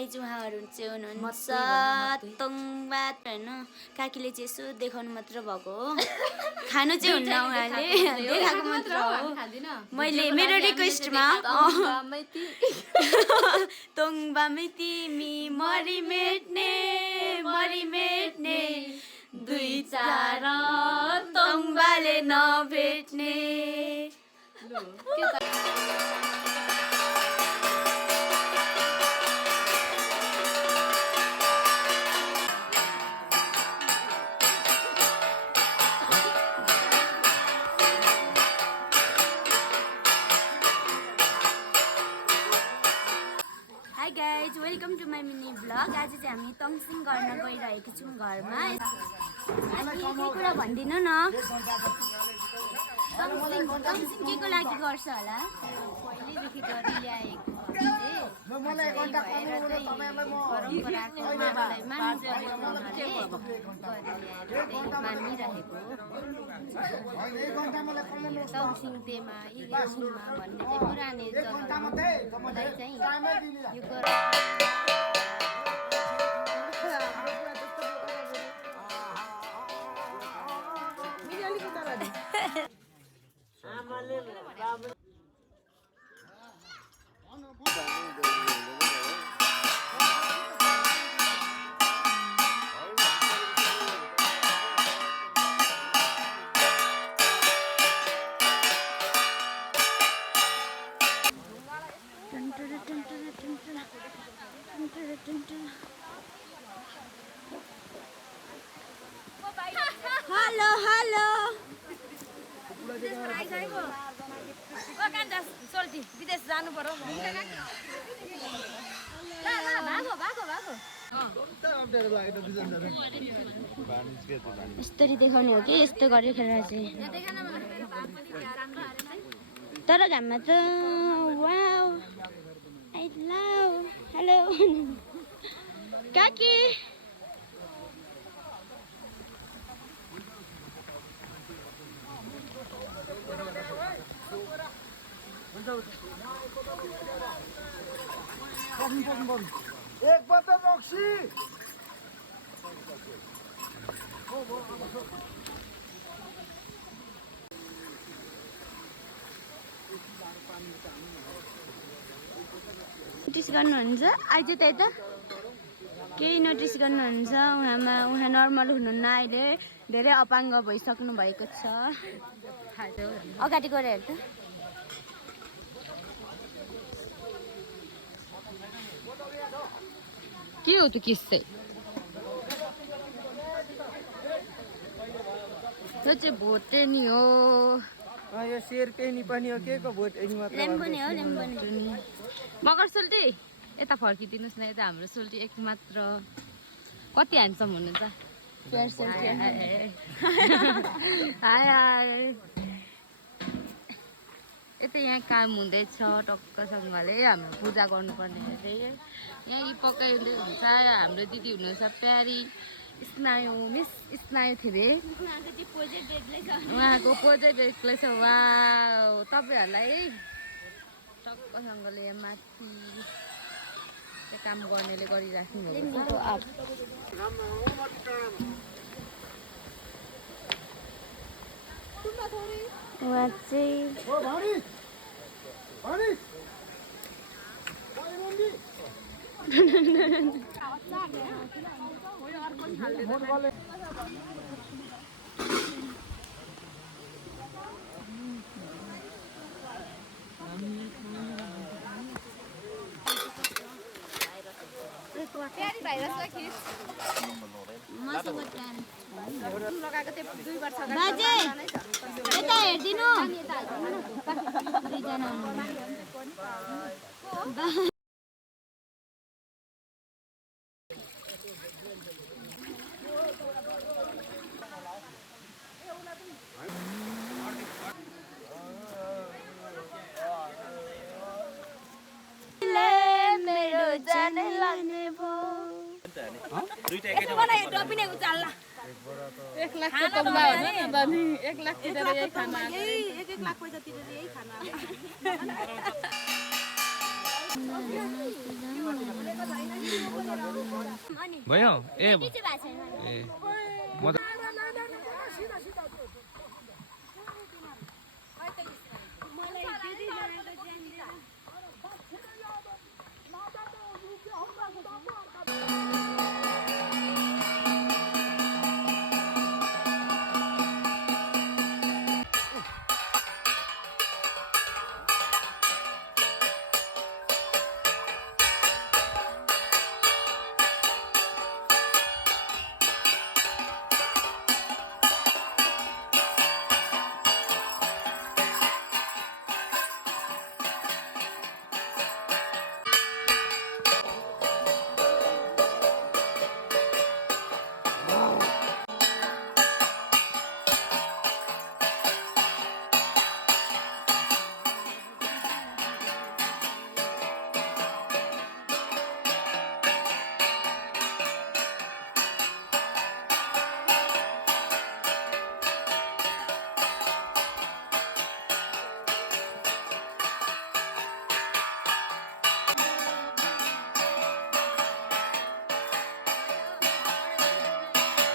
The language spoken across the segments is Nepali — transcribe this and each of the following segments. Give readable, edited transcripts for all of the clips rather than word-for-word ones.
उहाँहरू चाहिँ हुनुहुन्छ तोङबात होइन काकीले चाहिँ यसो देखाउनु मात्र भएको हो खानु चाहिँ हुन्न उहाँले देखाएको मात्र हो मैले मेरो रिक्वेस्टमा तोङबामै तिमी मरिमेट्ने दुई चार तोङबाले नभेट्ने hi guys welcome to my mini blog आज चाहिँ हामी तङसिङ गर्न गइरहेको छौँ घरमा के कुरा भनिदिनु न तङसिङ के को लागि गर्छ होला पहिल्यैदेखि गरिल्याएको मानिरहेको तङसिङ तेमा इलेक्सनमा भन्ने चाहिँ पुरानो जग्गालाई चाहिँ यो हेलो हेलो विदेश जानु पर्यो यस्तरी देखाउने हो कि यस्तो गरिखेर चाहिँ तर घाममा त वाउ आई लभ हेलो काकी एक बता बक्सी नोटिस गर्नुहुन्छ अहिले त यता केही नोटिस गर्नुहुन्छ उहाँ नर्मल हुनुहुन्न अहिले धेरै अपाङ्ग भइसक्नु भएको छ अगाडि गएर हेर त के हो त किस चाहिँ त्यो चाहिँ भोटेनी हो यो शेरपेनी पनि हो के को भोटेनी मात्र लेम्बोनी हो लेम्बोनी मगर सोल्टी यता फर्किदिनुहोस् न यता हाम्रो सोल्टी एकमात्र कति ह्यान्डसम हुनुहुन्छ हाय यता यहाँ काम हुँदैछ टक्कसँगले हाम्रो पूजा गर्नुपर्ने अरे यहाँ यी पकाइँदै हुन्छ हाम्रो दिदी हुनुहुन्छ प्यारी स्नायु मिस स्नायु थिए उहाँको पोजेट एक्लै छ वा तपाईँहरूलाई टक्कसँगले माथि त्यो काम गर्नेले गरिराख्नु भएको उहाँ चाहिँ बाजे यता हेरिदिनु दुईजना मेरो जाने लाग्ने भो एक लाख को तबला हो ना दानी 1 लाख तिरेर यही खाना एक लाख पैसा तिरेर यही खाना भयो ए ए म त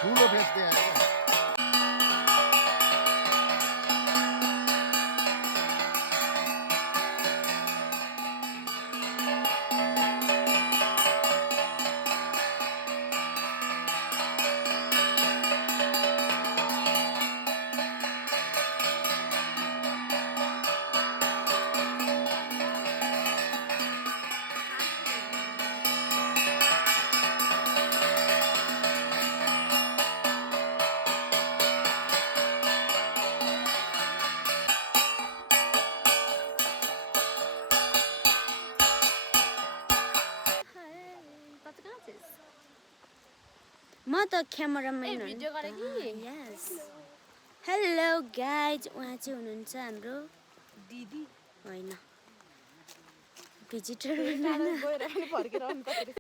ठुलो बेच्दै आयो म त क्यामेराम्यान हो भिडियो गरे कि यस हेलो गाइज उहाँ चाहिँ हुनुहुन्छ हाम्रो दिदी होइन भिजिटर